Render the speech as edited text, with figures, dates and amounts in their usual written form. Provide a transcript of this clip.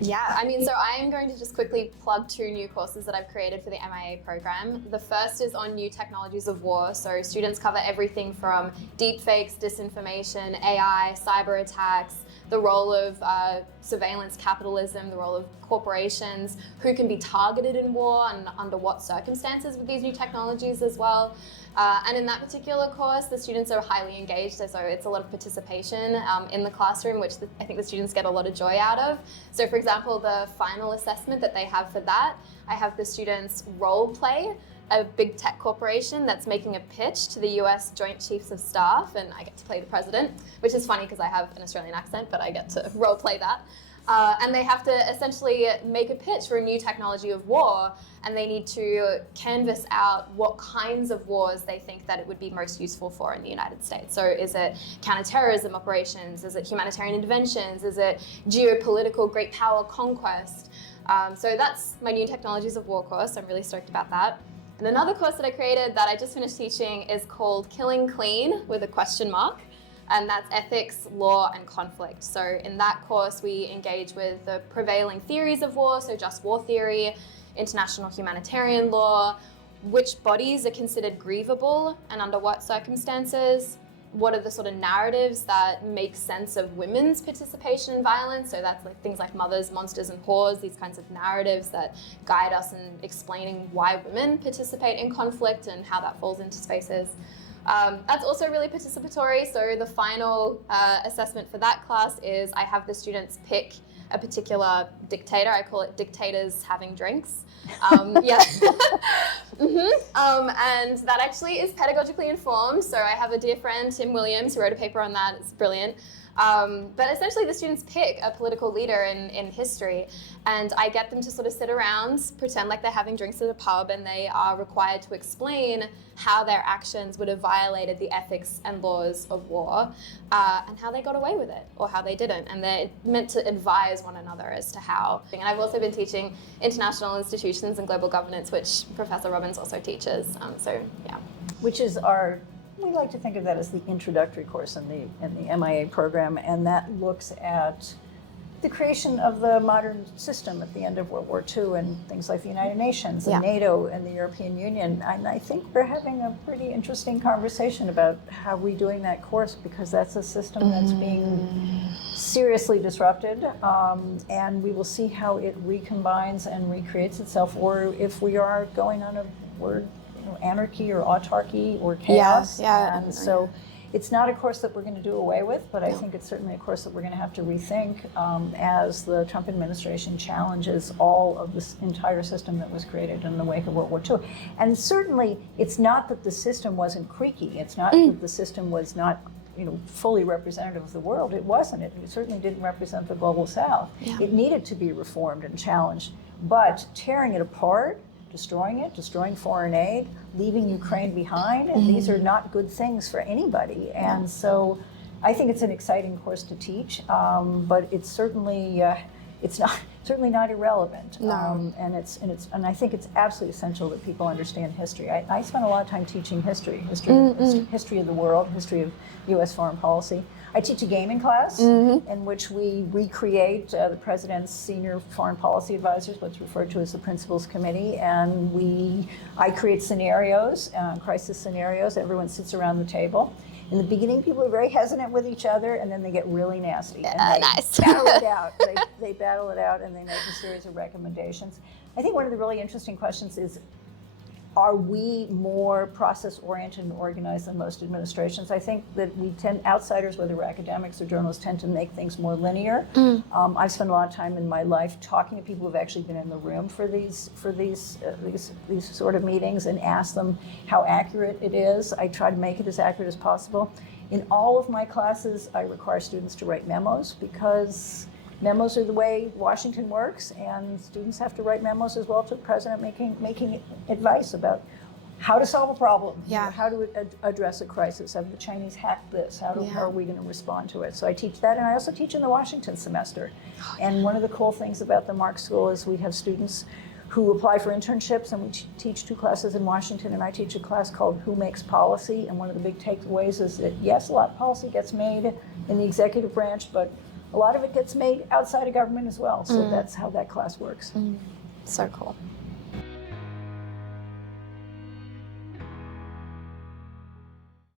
Yeah, I mean, so I am going to just quickly plug 2 new courses that I've created for the MIA program. The first is on new technologies of war. So students cover everything from deepfakes, disinformation, AI, cyber attacks, the role of surveillance capitalism, the role of corporations, who can be targeted in war and under what circumstances with these new technologies as well. And in that particular course, the students are highly engaged, so it's a lot of participation in the classroom, which I think the students get a lot of joy out of. So for example, the final assessment that they have for that, I have the students role play a big tech corporation that's making a pitch to the US Joint Chiefs of Staff, and I get to play the president, which is funny because I have an Australian accent, but I get to role play that. And they have to essentially make a pitch for a new technology of war, and they need to canvass out what kinds of wars they think that it would be most useful for in the United States. So is it counterterrorism operations? Is it humanitarian interventions? Is it geopolitical great power conquest? So that's my new technologies of war course. I'm really stoked about that. And another course that I created that I just finished teaching is called Killing Clean with a question mark. And that's ethics, law, and conflict. So in that course, we engage with the prevailing theories of war, so just war theory, international humanitarian law, which bodies are considered grievable and under what circumstances, what are the sort of narratives that make sense of women's participation in violence. So that's like things like mothers, monsters, and whores, these kinds of narratives that guide us in explaining why women participate in conflict and how that falls into spaces. That's also really participatory. So the final assessment for that class is I have the students pick a particular dictator. I call it dictators having drinks. Yeah. And that actually is pedagogically informed. So I have a dear friend, Tim Williams, who wrote a paper on that. It's brilliant. But essentially the students pick a political leader in history, and I get them to sort of sit around, pretend like they're having drinks at a pub, and they are required to explain how their actions would have violated the ethics and laws of war, and how they got away with it, or how they didn't. And they're meant to advise one another as to how. And I've also been teaching international institutions and global governance, which Professor Robbins also teaches. So yeah. Which is we like to think of that as the introductory course in the MIA program, and that looks at the creation of the modern system at the end of World War II and things like the United Nations and NATO and the European Union. And I think we're having a pretty interesting conversation about how we're doing that course, because that's a system that's being seriously disrupted, and we will see how it recombines and recreates itself, or if we are going on a word, anarchy or autarky or chaos. And so it's not a course that we're going to do away with, but I think it's certainly a course that we're going to have to rethink as the Trump administration challenges all of this entire system that was created in the wake of World War II. And certainly it's not that the system wasn't creaky. It's not that the system was not fully representative of the world. It wasn't. It certainly didn't represent the global South. It needed to be reformed and challenged. But tearing it apart, destroying foreign aid, leaving Ukraine behind, and these are not good things for anybody. And so I think it's an exciting course to teach, but it's certainly certainly not irrelevant. And I think it's absolutely essential that people understand history. I spent a lot of time teaching history of the world, history of U.S. foreign policy. I teach a gaming class in which we recreate the president's senior foreign policy advisors, what's referred to as the Principals Committee, and I create scenarios, crisis scenarios. Everyone sits around the table. In the beginning, people are very hesitant with each other, and then they get really nasty. And they battle it out. They battle it out, and they make a series of recommendations. I think one of the really interesting questions is, are we more process-oriented and organized than most administrations? I think that outsiders, whether we're academics or journalists, tend to make things more linear. I've spent a lot of time in my life talking to people who've actually been in the room for these sort of meetings and ask them how accurate it is. I try to make it as accurate as possible. In all of my classes, I require students to write memos, because memos are the way Washington works, and students have to write memos as well to the president, making advice about how to solve a problem, how to address a crisis. Have the Chinese hacked this? How are we going to respond to it? So I teach that, and I also teach in the Washington semester. And one of the cool things about the Mark School is we have students who apply for internships, and we teach 2 classes in Washington, and I teach a class called Who Makes Policy. And one of the big takeaways is that, yes, a lot of policy gets made in the executive branch, but a lot of it gets made outside of government as well. So that's how that class works. So cool.